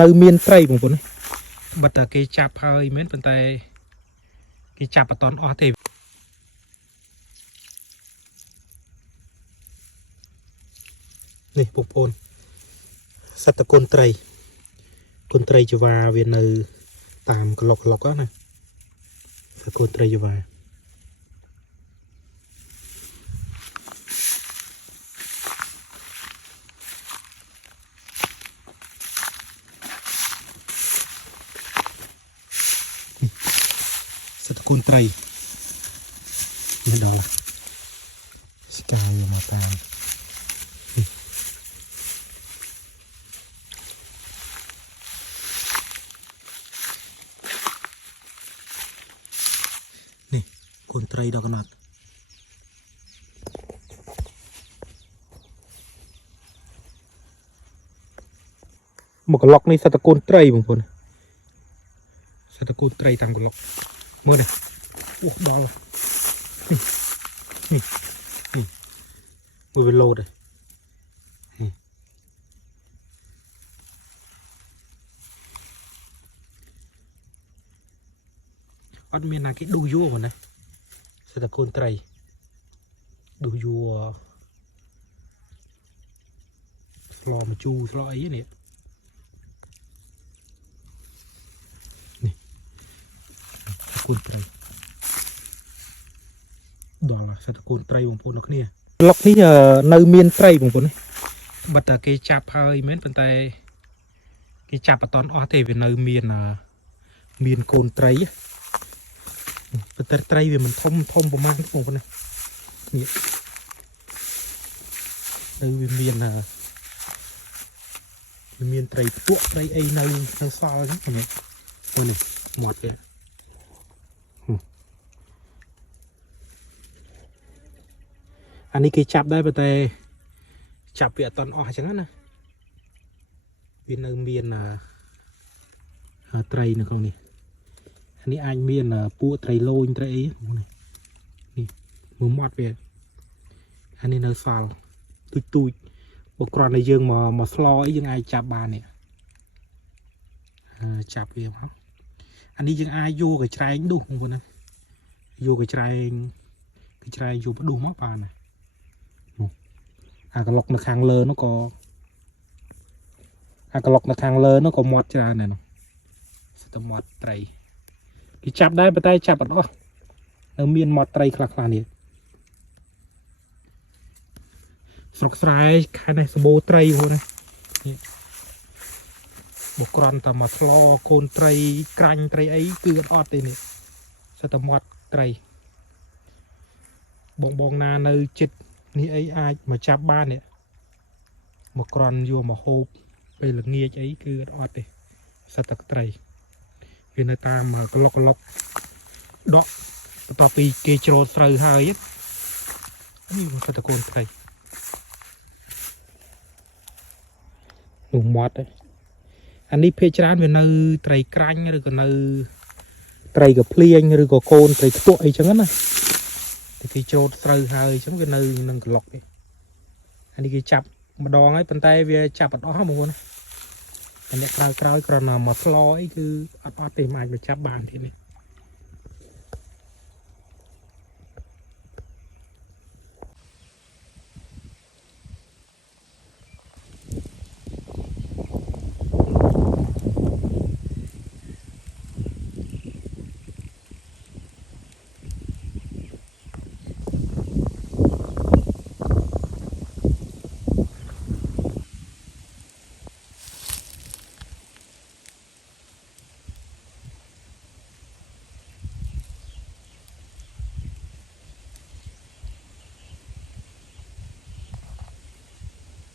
នៅមានត្រីបងប្អូនបាត់តែគេចាប់ហើយមែនប៉ុន្តែគេចាប់អត់តន់អស់ទេនេះបងប្អូនសត្វតកូនត្រីចវាវានៅតាមកន្លុកណាសត្វកូនត្រីចវាសត្វតកូនត្រីនេះដល់ស្កាយមកតាមនេះកូនត្រីដល់កណាត់មកកន្លុកនេះសត្វតកូនត្រីបងប្អូនសត្វតកូនត្រីតាមកន្លុកមើលនេះអូដល់នេះមួយវាលោតហើយអត់មានណាគេឌូយួរណាសត្វតកូនត្រីឌូយួរស្លមកជូរស្លអីនេះកូនត្រីដល់សត្វតកូនត្រីបងប្អូនអ្នកគ្នាប្លុកនេះនៅមានត្រីបងប្អូនបាត់តែគេចាប់ហើយមែនប៉ុន្តែគេចាប់អត់តន់អស់ទេវានៅមានកូនត្រីប៉ុន្តែត្រីវាមិនធំប្រហែលបងប្អូននេះទៅវាមានត្រីផ្ទក់ត្រីអីនៅសល់ហ្នឹងមើលនេះមាត់វាអានេះគេចាប់ដែរប៉ុន្តែចាប់វាអត់តន់អស់អញ្ចឹងណាវានៅមានត្រីនៅក្នុងនេះអានេះអាចមានពួកត្រីលូញត្រីអីនេះមើលមាត់វាអានេះនៅសល់ទូចបើគ្រាន់តែយើងមកស្លអីយើងអាចចាប់បាននេះចាប់វាមកអានេះយើងអាចយកកញ្ច្រែងដុះបងប្អូនណាយកកញ្ច្រែងយកដុះមកបានណាអាកន្លុកនៅខាងលើនោះក៏មាត់ច្រើនដែរនោះស្ទើរមាត់ត្រីគេចាប់ដែរប៉ុន្តែចាប់អត់អស់នៅមានមាត់ត្រីខ្លះនេះស្រុកស្រែខែនេះសម្បូរត្រីហ្នឹងណាបុគ្រាន់តែមកស្លកូនត្រីក្រាញ់ត្រីអីគឺអត់ទេនេះស្ទើរមាត់ត្រីបងណានៅចិត្តនេះអីអាចមកចាប់បាននេះមកក្រន់យកមកហូបពេលល្ងាចអីគឺអត់ទេសត្វទឹកត្រីវានៅតាមកន្លុកដកបន្ទាប់ពីគេច្រូតស្រូវហើយនេះសត្វតកូនត្រីនោះមាត់អានេះភាគច្រើនវានៅត្រីក្រាញ់ឬក៏នៅត្រីកភ្លៀងឬក៏កូនត្រីខ្ទក់អីចឹងណាគេច្រូតស្រូវហើយអញ្ចឹងវានៅនឹងក្លុកទេអានេះគេចាប់ម្ដងហើយប៉ុន្តែវាចាប់អត់អស់ហ្មងណាអ្នកក្រោយគ្រាន់តែមកស្លអីគឺអត់ទេមិនអាចមកចាប់បានទៀតនេះ